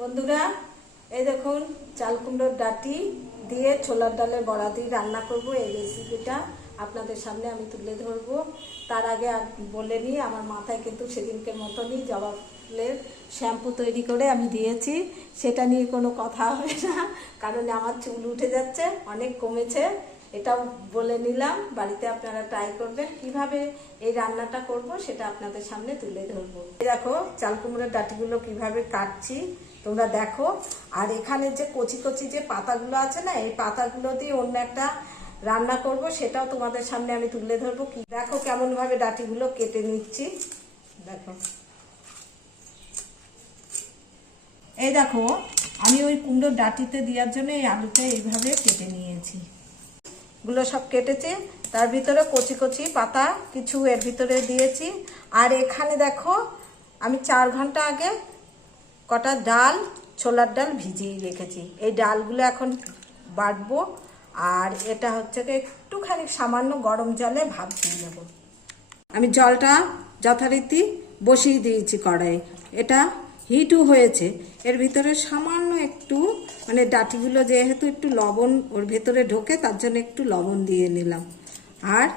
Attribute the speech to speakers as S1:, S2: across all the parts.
S1: বন্ধুরা, এই দেখুন, চাল কুমড়োর ডাটি দিয়ে ছোলার ডালের বড়া দিয়ে রান্না করব। এই রেসিপিটা আপনাদের সামনে আমি তুলে ধরবো। তার আগে বলে নিই, আমার মাথায় কিন্তু সেদিনকে মতনই জবা ফুলের শ্যাম্পু তৈরি করে আমি দিয়েছি। সেটা নিয়ে কোনো কথা হবে না, কারণ আমার চুল উঠে যাচ্ছে, অনেক কমেছে। এটাও বলে নিলাম, বাড়িতে আপনারা ট্রাই করবেন। কীভাবে এই রান্নাটা করব সেটা আপনাদের সামনে তুলে ধরবো। দেখো, চাল কুমড়োর ডাটিগুলো কীভাবে কাটছি, তোমরা দেখো। আর এখানে যে কচি কচি যে পাতাগুলো আছে না, এই পাতাগুলো দিয়ে অন্য একটা রান্না করব, সেটাও তোমাদের সামনে আমি তুলে ধরবো। কি দেখো কেমন ভাবে ডাটিগুলো কেটে নিচ্ছি। দেখো। এই দেখো, আমি ওই কুমড়োর ডাটিতে দেওয়ার জন্য এই আলুটা এইভাবে কেটে নিয়েছি। গুলো সব কেটেছে। তার ভিতরে কচি কচি পাতা কিছু এর ভিতরে দিয়েছি। আর এখানে দেখো, আমি চার ঘণ্টা আগে কটা ডাল, ছোলার ডাল ভিজিয়ে রেখেছি। এই ডালগুলো এখন বাটবো। আর এটা হচ্ছে কি একটুখানি সামান্য গরম জলে ভাপ দিয়ে নেব। আমি জলটা যথারীতি বসিয়ে দিয়েছি কড়াই এটা হিটও হয়েছে। এর ভিতরে সামান্য একটু মানে ডাটিগুলো যেহেতু একটু লবণ ওর ভেতরে ঢোকে, তার জন্য একটু লবণ দিয়ে নিলাম। আর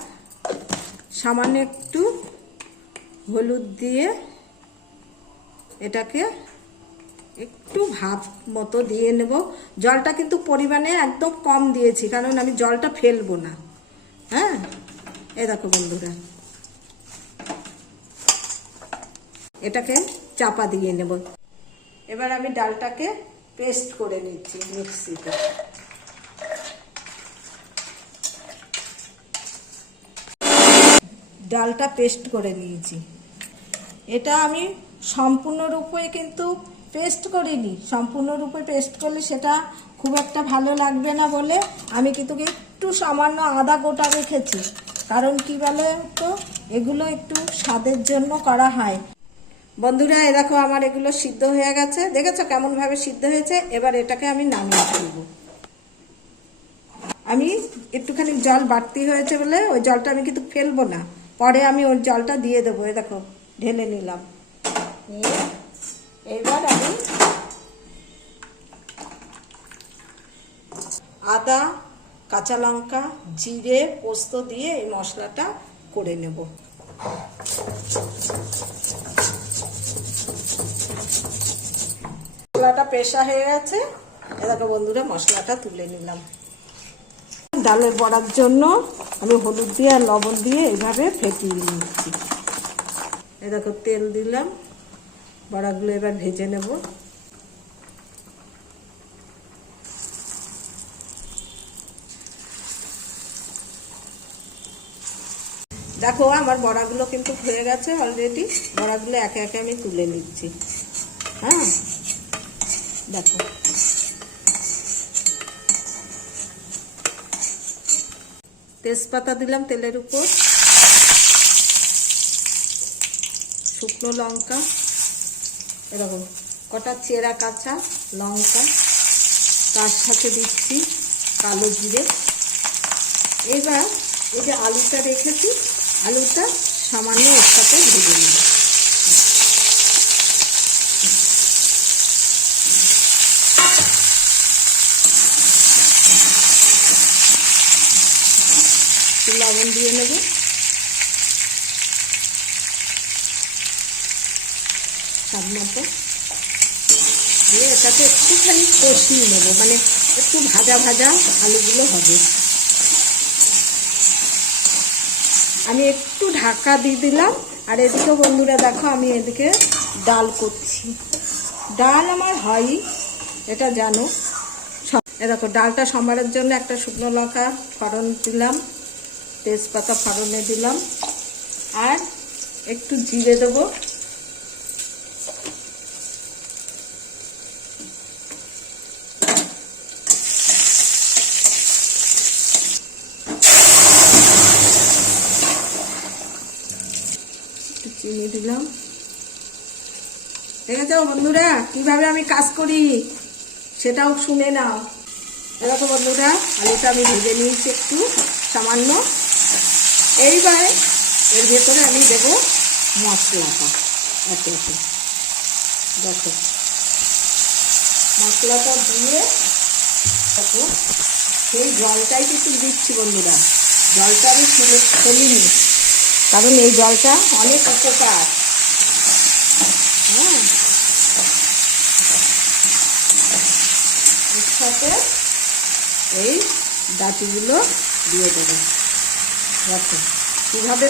S1: সামান্য একটু হলুদ দিয়ে এটাকে একটু ভাপ মতো দিয়ে নেব। জলটা কিন্তু পরিমাণে একদম কম দিয়েছি, কারণ আমি জলটা ফেলব না। হ্যাঁ? এ দেখো বন্ধুরা। এটাকে চাপা দিয়ে নেব। এবার আমি ডালটাকে পেস্ট করে নিচ্ছি মিক্সিতে। ডালটা পেস্ট করে নিয়েছি। এটা আমি সম্পূর্ণরূপে কিন্তু পেস্ট করিনি। সম্পূর্ণরূপে পেস্ট করলে সেটা খুব একটা ভালো লাগবে না বলে আমি কিন্তু একটু সামান্য আদা গোটা রেখেছি। কারণ কি বলে তো এগুলো একটু স্বাদের জন্য করা হয়। বন্ধুরা, এ দেখো আমার এগুলো সিদ্ধ হয়ে গেছে। দেখেছ কেমন ভাবে সিদ্ধ হয়েছে? এবার এটাকে আমি নামিয়ে ফেলব। আমি একটুখানি জল বাড়তি হয়েছে বলে ওই জলটা আমি কিন্তু ফেলব না। পরে আমি ওই জলটা দিয়ে দেবো। এই দেখো, ঢেলে নিলাম। এবার আমি আদা, কাঁচা লঙ্কা, জিরে, পোস্ত দিয়ে এই মশলাটা করে নেব। মশলাটা পেশা হয়ে গেছে। এ দেখো বন্ধুরা মশলাটা তুলে নিলাম। ডালের বড়ার জন্য আমি হলুদ দিয়ে আর লবণ দিয়ে এইভাবে ফেটিয়ে নিচ্ছি। এ দেখো, তেল দিলাম। বড়াগুলো এবার ভেজে নেব। দেখো, আমার বড়াগুলো কিন্তু হয়ে গেছে অলরেডি বড়াগুলো একে একে আমি তুলে নিচ্ছি। হ্যাঁ? দেখো। তেজপাতা দিলাম তেলের উপর। শুকনো লঙ্কা। এরকম। কটা চেরা কাঁচা লঙ্কা। তার সাথে দিচ্ছি কালো জিরে। এবার এই যে আলুটা রেখেছি, আলুটা সামান্য এর সাথে ভেজে নেব একটু লবণ দিয়ে নেব। স্বাদ দিয়ে এটাকে একটুখানি কষিয়ে নেব মানে একটু ভাজা ভাজা আলুগুলো হবে। আমি একটু ঢাকা দিয়ে দিলাম, আর এদিকে বন্ধুরা দেখো আমি এদিকে ডাল করছি। ডাল আমার হয়, এটা জানো। এ দেখো, ডালটা সম্বারের জন্য একটা শুকনো লঙ্কা ফড়ন দিলাম। তেজপাতা ফড়নে দিলাম। আর একটু জিরে দেবো। চিনি দিলাম। দেখেছ বন্ধুরা, কীভাবে আমি কাজ করি সেটাও শুনে নাও। দেখো বন্ধুরা, আলুটা আমি ভেজে নিয়েছি একটু সামান্য। এইবার এর ভেতরে আমি দেবো মশলাটা। একে একে দেখো। মশলাটা দিয়ে দেখো, সেই জলটাই কিন্তু দিচ্ছি বন্ধুরা। জলটা আমি ফেলে ফেলিনি কারণ এই জলটা অনেক উপকার। হ্যাঁ। এর সাথে এই ডাটিগুলো দিয়ে দেবো। দেখো, কীভাবে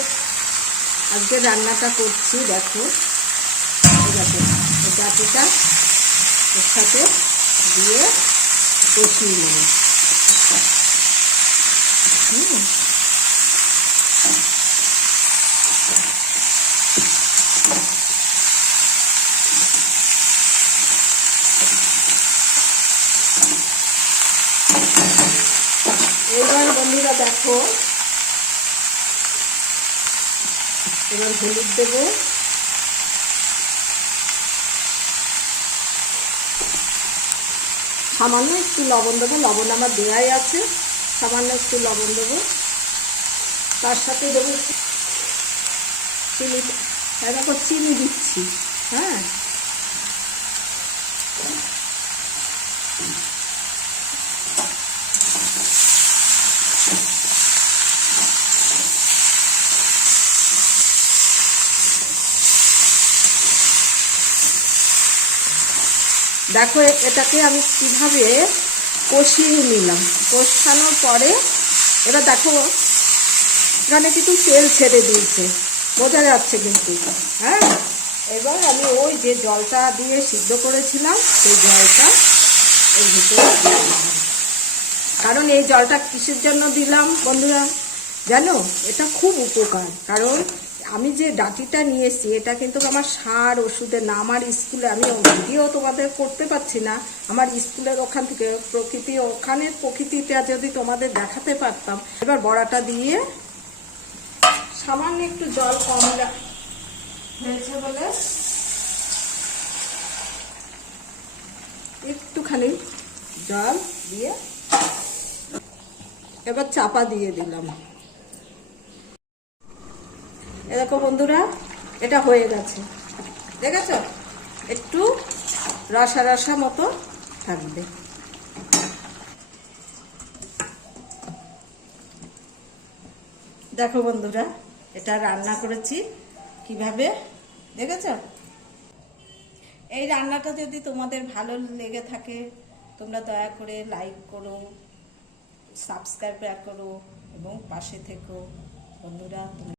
S1: আজকে রান্নাটা করছি দেখো। দেখো ডাটিটা এর সাথে দিয়ে কষিয়ে নেব। হুম। এবার বন্ধুরা দেখো এবার হলুদ দেব। সামান্য একটু লবণ দেবো, লবণ আমার দেওয়াই আছে। সামান্য একটু লবণ দেবো। তার সাথে দেবো চিনি দেখো চিনি দিচ্ছি হ্যাঁ। দেখো, এটাকে আমি কীভাবে কষিয়ে নিলাম? কষানোর পরে, এবার দেখো, এখানে কিন্তু তেল ছেড়ে দিয়েছে। বোঝা যাচ্ছে কিন্তু। হ্যাঁ? এবার আমি ওই যে জলটা দিয়ে সিদ্ধ করেছিলাম, সেই জলটা এর ভিতরে কারণ এই জলটা কিসের জন্য দিলাম বন্ধুরা? জানো, এটা খুব উপকার। কারণ আমি যে ডাটিটা নিয়ে এসেছি, এটা কিন্তু আমার সার ওষুধে না, আমার স্কুলে আমি ভিডিও তোমাদের করতে পারছি না। আমার স্কুলের ওখান থেকে প্রকৃতি, ওখানের প্রকৃতিটা যদি তোমাদের দেখাতে পারতাম। এবার বড়াটা দিয়ে সামান্য একটু জল কম হয়েছে বলে একটুখানি জল দিয়ে এবার চাপা দিয়ে দিলাম। এ দেখো বন্ধুরা, এটা হয়ে গেছে। দেখেছ? একটু রসা রসা মতো থাকবে। দেখো বন্ধুরা, এটা রান্না করেছি কীভাবে? দেখেছ? এই রান্নাটা যদি তোমাদের ভালো লেগে থাকে, তোমরা দয়া করে লাইক করো, সাবস্ক্রাইব করো, এবং পাশে থেকো। বন্ধুরা